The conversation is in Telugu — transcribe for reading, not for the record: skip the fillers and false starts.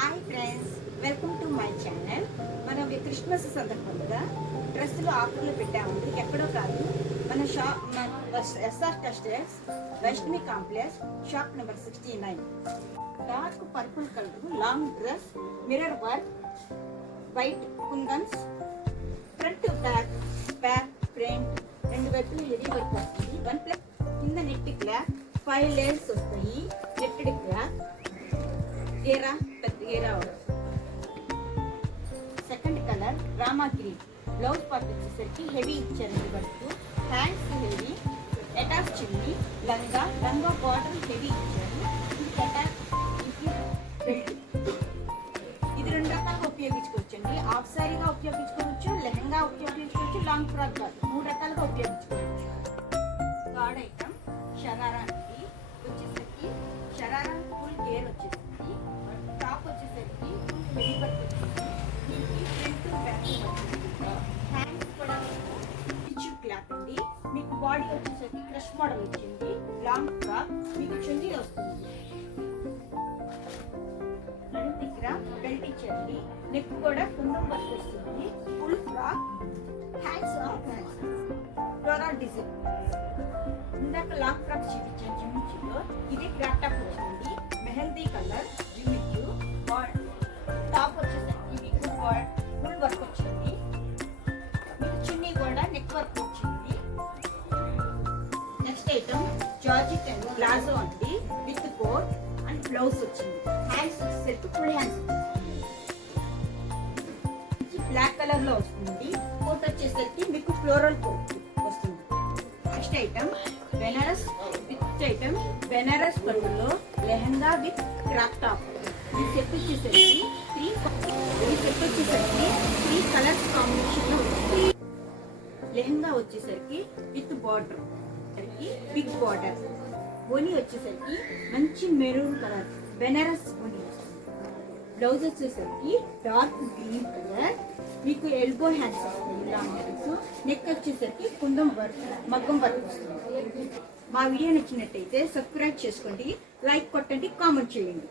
Hi friends, welcome to my channel. మనం క్రిస్మస్ సందర్భంగా డ్రెస్సులు ఆఫర్లు పెట్టామండి. ఎక్కడో కాదు, మన SR textiles Vaishnavi complex shop number 69. Dark purple colour long dress, mirror work, white kundans, front back front రెండు వైపులు హెవీ వర్క్ వస్తుంది. 1+ కింద నెట్ క్లాత్ 5 లేయర్స్ వస్తాయి. నెట్టెడ్ క్లాత్ గేరా పెద్ద గేరా. Second colour rama green. Blouse part వచ్చేసరికి హెవీ ఇచ్చారండి. Work hands heavy, attach chunni, లంగా బార్డర్ హెవీ ఇచ్చారు. ఇది 2 రకాలుగా ఉపయోగించుకోవచ్చండి. హాఫ్ సారీగా ఉపయోగించుకోవచ్చు, లెహంగా ఉపయోగించుకోవచ్చు, లాంగ్ ఫ్రాక్ కాదు, 3 రకాలుగా ఉపయోగించుకోవచ్చు. థర్డ్ ఐటమ్ షరారా అండి. వచ్చేసరికి షరారా ఫుల్ గేర్ వచ్చేసరికి టాప్ వచ్చేసరికి ఫుల్ హెవీ వర్క్ వచ్చింది. దీనికి ఫ్రంట్ బ్యాక్ హ్యాండ్స్ కూడా టిష్యూ క్లాత్ అండి. మీకు బాడీ వచ్చేసరికి క్రష్ మోడల్ వచ్చింది. లాంగ్ ఫ్రాక్ మీకు చున్నీ వస్తుంది. నడుము దగ్గర బెల్ట్ ఇచ్చారండి. నెక్ కూడా కుందం వర్క్ వస్తుంది. Full frock, hands floral design. ఇందాక లాంగ్ ఫ్రాక్ చూపించాను జిమ్మిచ్చులో, ఇది క్రాప్ టాప్ వచ్చింది. మెహందీ కలర్ జిమ్మిచ్చు. టాప్ వచ్చేసరికి మీకు ఫుల్ వర్క్ వచ్చింది. మీకు చున్నీ కూడా నెక్ వర్క్ వచ్చింది. Next item georgette and palazzo అండి. విత్ కోట్ అండ్ బ్లౌజ్ వచ్చింది. హ్యాండ్స్ వచ్చేసరికి ఫుల్ హ్యాండ్స్ బ్లాక్ కలర్ లో వస్తుంది. కోట్ వచ్చేసరికి మీకు ఫ్లోరల్ కోట్ వస్తుంది. నెక్స్ట్ ఐటమ్ బెనారస్ పట్టులో లెహంగా విత్ క్రాప్ టాప్. ఈ సెట్ వచ్చేసరికి 3 కలర్స్ కాంబినేషన్ లో వచ్చింది. లెహంగా వచ్చేసరికి విత్ బార్డర్, బిగ్ బార్డర్. ఓని వచ్చేసరికి మంచి మెరూన్ కలర్ బెనారస్ ఓని వస్తుంది. బ్లౌజ్ వచ్చేసరికి డార్క్ గ్రీన్ కలర్, మీకు ఎల్బో హ్యాండ్స్ వస్తుంది. Long hands. నెక్ వచ్చేసరికి కుందం వర్క్, మగ్గం వర్క్ వస్తుంది. మా వీడియో నచ్చినట్టయితే సబ్స్క్రైబ్ చేసుకోండి, లైక్ కొట్టండి, కామెంట్ చేయండి.